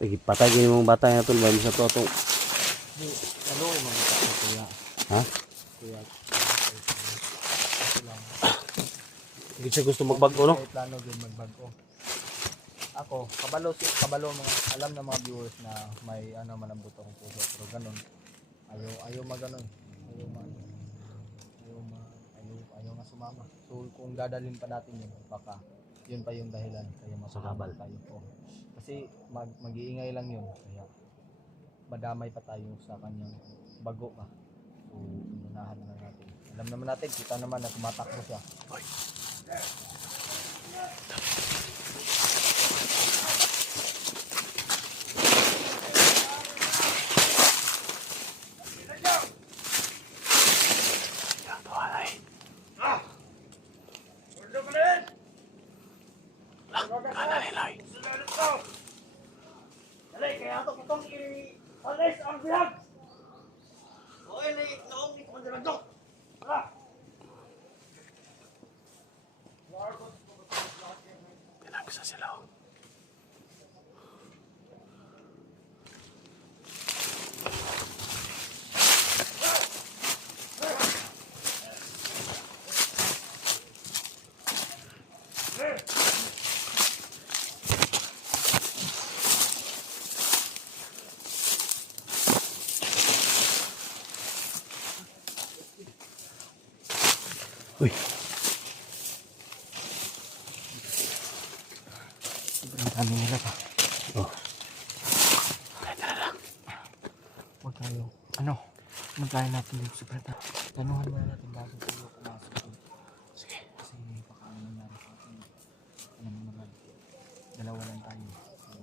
Lagi patay gini mong bata nga tol, ba sa to atong. Ano yung mga bata kuya? Ha? Kuya. Hindi siya gusto magbago no? May plano din magbago. Ako, kabalo mga alam na mga viewers na may ano malambot akong puso pero ganun. Ayaw maganon. Ayaw nga sumama. So kung dadalhin pa natin yun, baka yun pa yung dahilan kaya masakabal tayo po. Kasi mag-iingay lang yun kaya madamay pa tayo sa kanyang bago pa. So unahan na natin. Alam naman natin, kita naman na tumatakbo siya. Pinagsa sila. Uy. Sobrang dami nila pa. Oh. Tara lang. Huwag tayo. Magkaya natin yung sobrang dami. Tanuhan muna natin bago tayo pumasok dun. Sige. Kasi baka ano nangyari sa atin. Alam mo naman, dalawa lang tayo. So,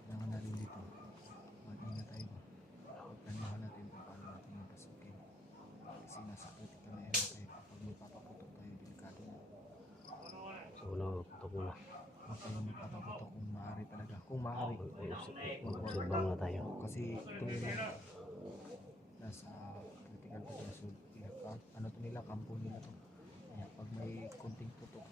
kailangan na rin dito. Mag-ingat tayo ba? Tanuhan natin kung paano natin yung pasukin. Kasi nasa critical na area tayo. Kapag magpapaputok tayo, delikado na. So, no, patok muna. Huwag tayo magpapaputok kung maaari talaga. Kung maaari. Mag-observe na tayo. Kasi ito nila nasa critical position. Ano to nila, kampo nila to. Kaya pag may kunting putok,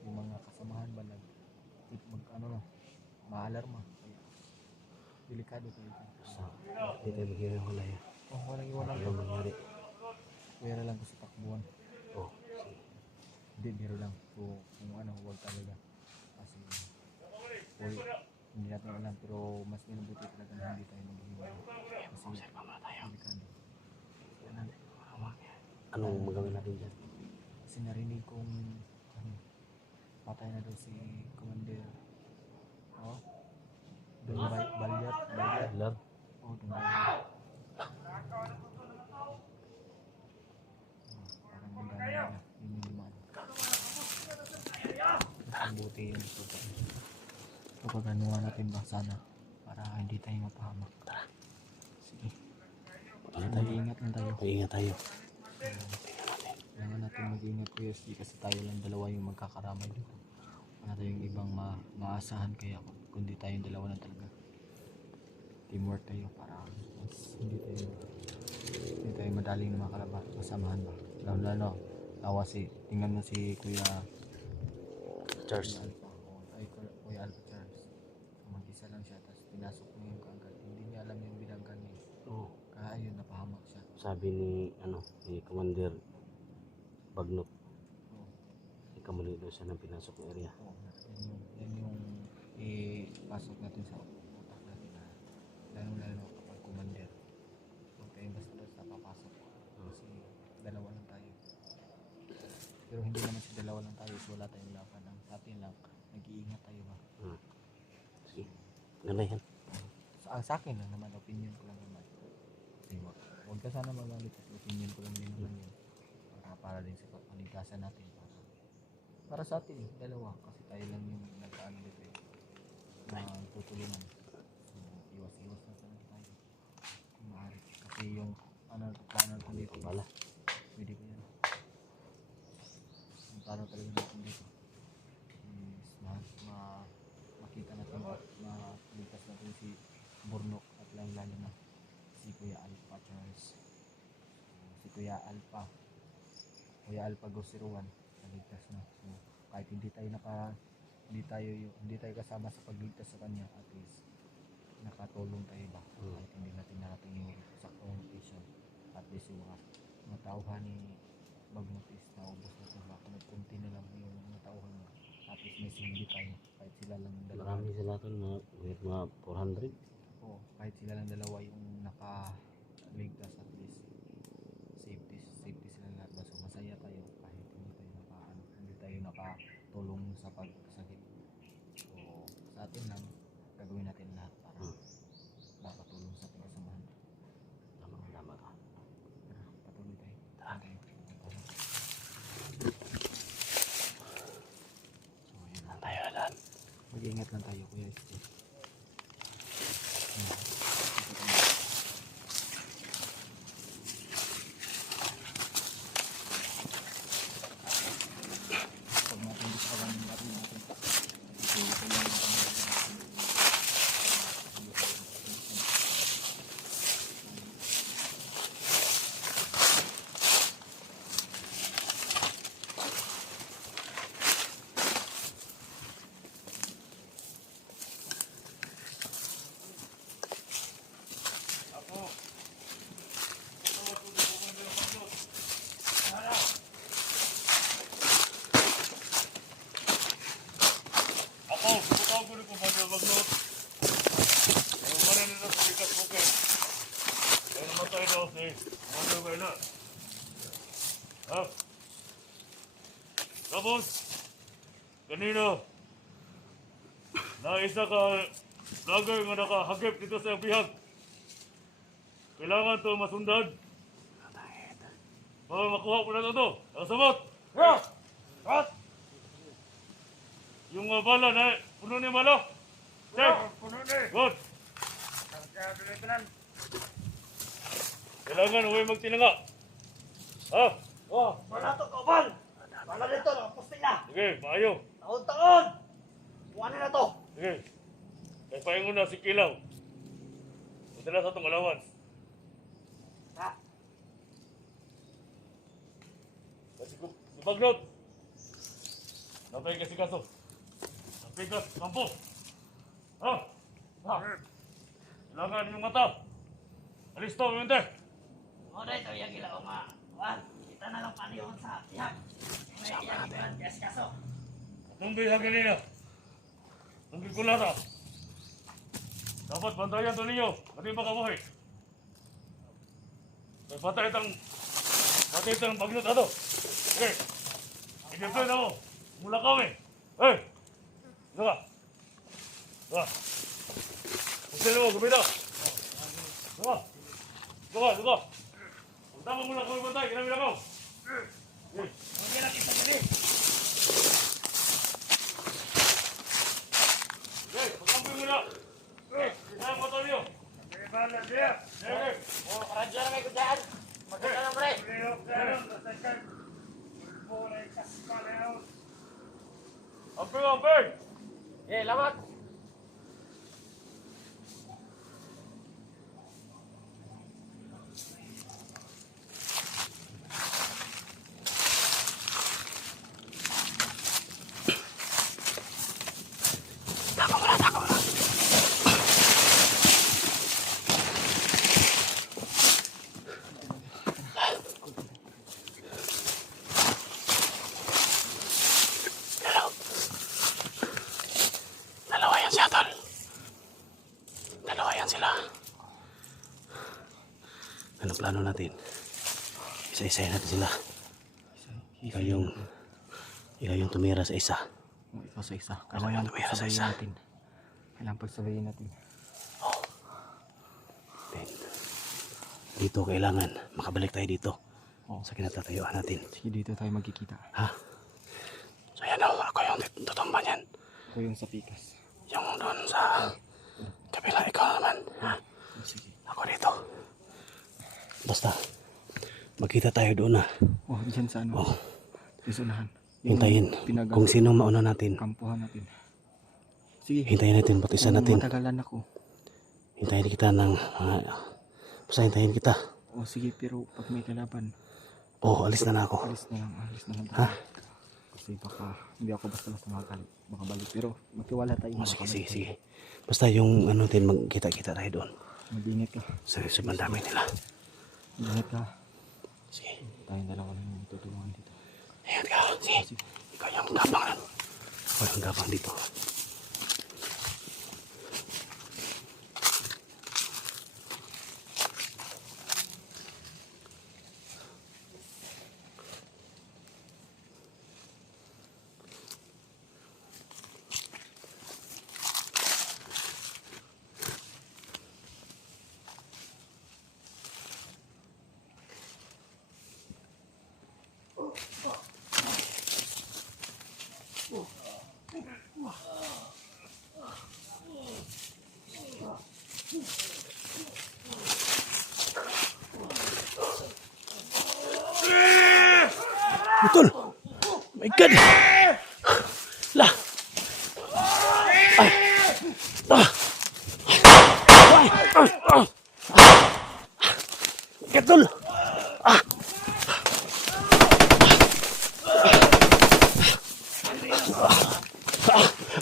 yung mga kasamahan ba maalarma. Kaya delikado tayo. So, hindi tayo maghiwalay ko lang. Oh, walang iwanan Ano ko. mangyari? Pwera lang ko sa takbuhan. Oh, Hindi, biro lang. So, kung huwag talaga. Kasi, hindi natin alam. Pero mas minabuti talaga na hindi tayo maghiwalay. Kasi, observe muna tayo. delikado. Anong magawin natin dyan? Kasi narinig kong patay na daw si Commander. Oh, doon balyat. Love? Oh, doon balyat. Parang ang dami na yun yung dumaan. Ang buti yun. Kapag anuhan natin ba sana para hindi tayo mapahamak. Tara. Sige. Mag-iingat lang tayo. Mag-ingat tayo. Kailangan natin mag-ingat kuya kasi tayo lang dalawa yung magkakaramay dito. Wala tayong ibang maasahan kaya kundi tayong dalawa lang talaga. Teamwork tayo para hindi tayo madaling makalabas. Masamahan ba? Lalo tingnan mo si Kuya Charles. Kuya Alpha Charles. Mag-isa lang siya tapos pinasok mo yung kagad. Hindi niya alam yung binanggan niya. Oh. Kaya yun, napahamak siya. Sabi ni Commander Bagnot. Ikamali daw siya ng pinasok ng area. Yan yung ipasok natin sa utak natin na lalo kapag commander. Huwag tayong basta papasok. Kasi dalawa lang tayo. Pero hindi naman sa dalawa lang tayo. So wala tayong laban. Ang sa atin lang, nag-iingat tayo ba? Sige. Ganda yan. Sa akin lang naman, opinion ko lang naman. Kasi huwag ka sana magalit at opinion ko lang din naman yun. Para din sa paligtasan natin. Para sa atin, dalawa. Kasi tayo lang yung nagkaan dito eh. Tutulungan. So, iwas-iwas na talaga tayo. Kung maaari. Kasi yung plano natin dito. Pala. Pwede ko yan. Yung plano talaga natin dito. Is makita natin maligtas natin si Burnok at lalo na si Kuya Alpha Charles. Si Kuya Alpha Gosiruan naligtas na. So kahit hindi tayo hindi tayo kasama sa pagligtas sa kanya, at least nakatulong tayo ba kahit hindi natin narating yung saktong location. At least yung mga tauhan ni Bagnot is naubos na sila, kunti na lang yung mga tauhan niya, at least may silbi tayo kahit sila lang dalawa. Marami sila tol, mga 400. Oo, kahit sila lang dalawa yung nakaligtas, at least safety sila lahat ba. So masaya tayo kahit hindi tayo nakatulong sa pagsagip. So sa atin lang gagawin natin lahat para makatulong sa ating kasamahan. Tama ka. Tara, patuloy tayo. So ayun, Tayo lang. mag-iingat lang tayo, Kuya SJ. Pag natin discover yung natin so kailangan Ako, bukutaw ko rin kung ano maglot. Ang manan nila sa likas bukit. Kaya namatay daw si ano kayo na. Ha? Tapos, kanina, na isa ka vlogger nga nakahagip dito sa bihag. Kailangan to masundan. Para makuha ko na ito. Ang sabot! Ha! Ha! Yung bala na, puno niya bala. Check. Puno niya. Good. Kailangan huwag magtinanga. Ha? Oh, wala to kaban. Wala dito, nakaposting na. Sige, maayo. Taon-taon. Kuhanin na to. Sige. Kaya pahingon na si Kilaw. Punta na sa itong allowance. Ha? Kasi si Bagnot. Napay kasi kaso. Napigas, kampo. Ha? Ha? Kailangan yung mata. Alisto, yung te. O na ito, yung gila o nga. Kuhan, kita na lang panihon sa tihag. May iyan, yes, kaso. Nung bihag kanina. Nung gikulata. Dapat bantayan to ninyo. Pati ba kabuhay? May patay itang Bagnot ato. Okay. I-deploy na mo. Mula kami. Hey! Ito ka. Ito ka. Pusili mo, gumita. Ito ka. Ito ka, ito ka. Punta mo mula kami bantay, kinamila ko. Okay. Ang gila kita dali. Okay, pagkampi muna. Kaya mo ito niyo. Okay. O, radyo na may kudaan. Magkita na pre. Amping, amping! Eh, lamat. Dalawa yan siya tol. Dalawa yan sila. Ano plano natin? Isa-isahin natin sila. Ikaw yung tumira sa isa. Kung ikaw sa isa, Ako yung tumira sa isa. natin. Kailangan pagsabayin natin. Then, dito kailangan makabalik tayo dito. Oo. Sa kinatatayuan natin. Sige, dito tayo magkikita. Ha? So yan o, ako yung tutumba niyan. Ako yung sa pikas. Yung doon sa kabila, ikaw naman. Ha? Sige. Ako dito. Basta, magkita tayo doon na. Oh, dyan sa ano? Oh, Dyan sa unahan. hintayin kung sino mauna natin. Kampuhan natin. Sige. Hintayin natin, pati isa Kung natin. matagalan ako. Hintayin kita ng basta hintayin kita. Oh, sige, pero pag may kalaban, Oh, alis na ako. alis na lang. Ha? Kasi baka hindi ako basta-basta baka balik. Pero magtiwala tayo. Oh, sige, sige, sige. Basta yung ano din, magkita-kita tayo doon. Mag-ingat ka. Sa bandami nila. Ingat ka. Sige. Tayong dalawa lang yung tutulungan dito. Ingat ka. Sige. Ikaw yung gapang ano. Ikaw yung gapang dito. Betul. My God. Lah. Ay. Ah. Ay. Betul. Ah.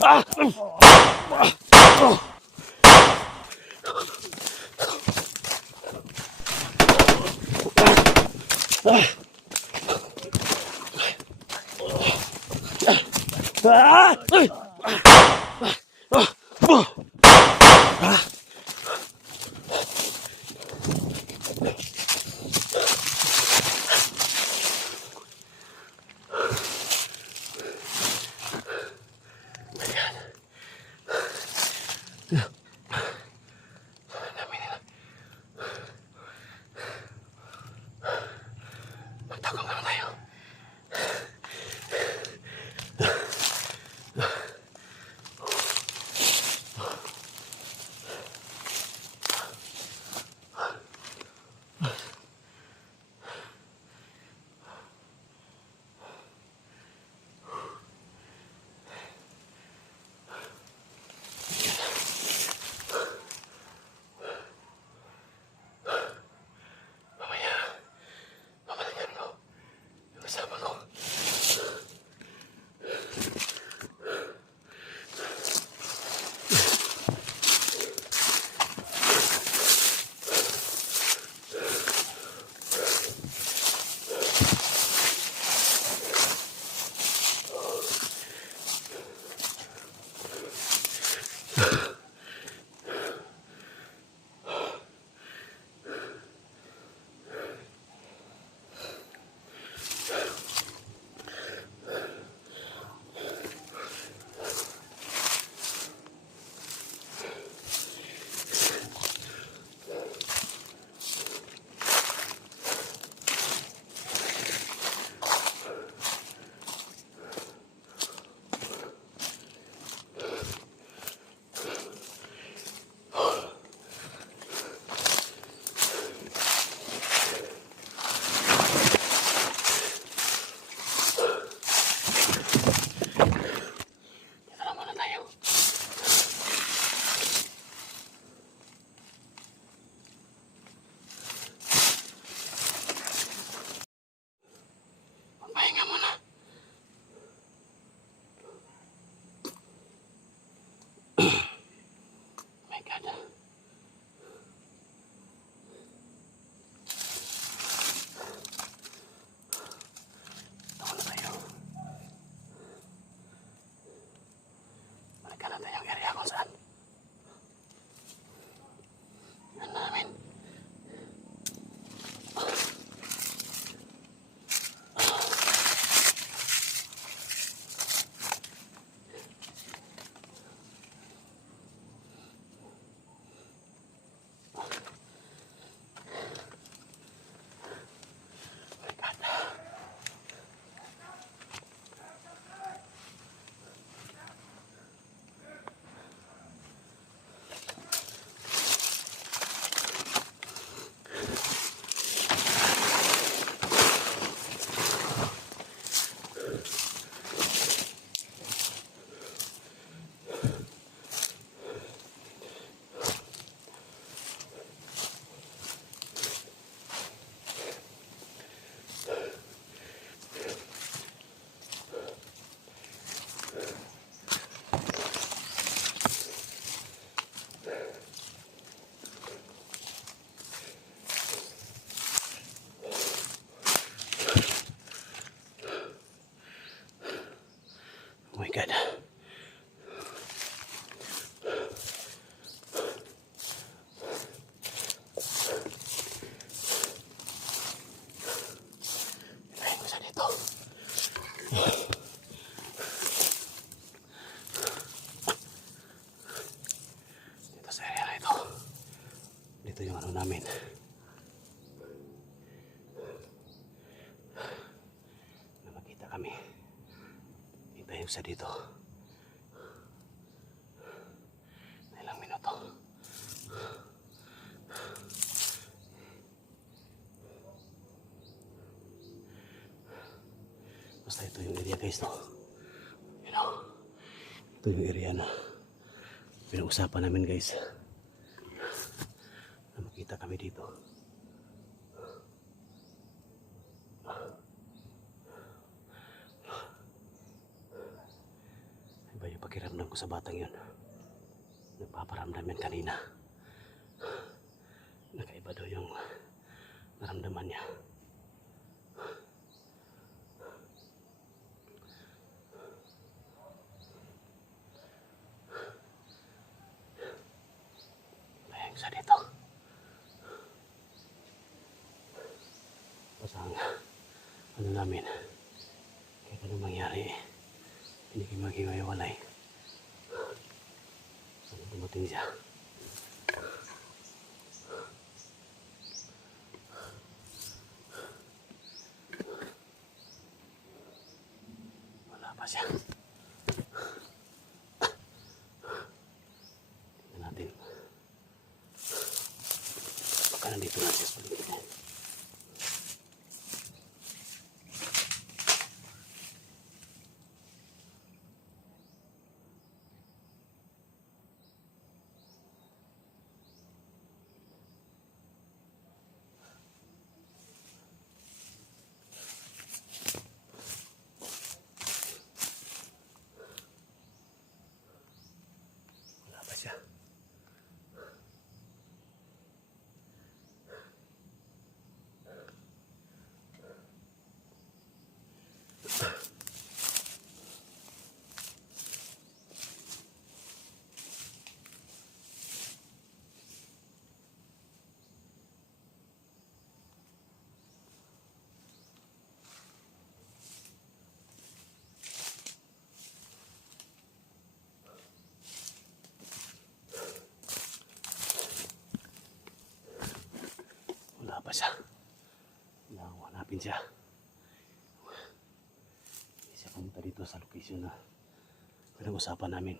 Ah. Ah! Magtago muna tayo. Mamalayan ko. Yung kasama ko. Tara muna tayo. Magpahinga muna. My God. Tawa na tayo. Balikan natin yung area kung saan. Yan namin. Ito yung ano namin. Na makita kami. Hintayin ko sa dito. Na ilang minuto. Basta ito yung area guys, no? You know, ito yung area na pinag-usapan namin guys. Na makita kami dito. Iba yung pakiramdam ko sa batang yun. Nagpaparamdam yan kanina. Nakaiba daw yung naramdaman niya. Bayang sa dito. Pasang ano namin, kahit anong mangyari, hindi kayo maghiwalay. Sana dumating siya. Wala pa siya. Tingnan natin. Baka nandito na siya sa paligid. Wala pa siya. Wala pa siya. Kailangan ko hanapin siya. Hindi siya pumunta dito sa location na pinag-usapan namin.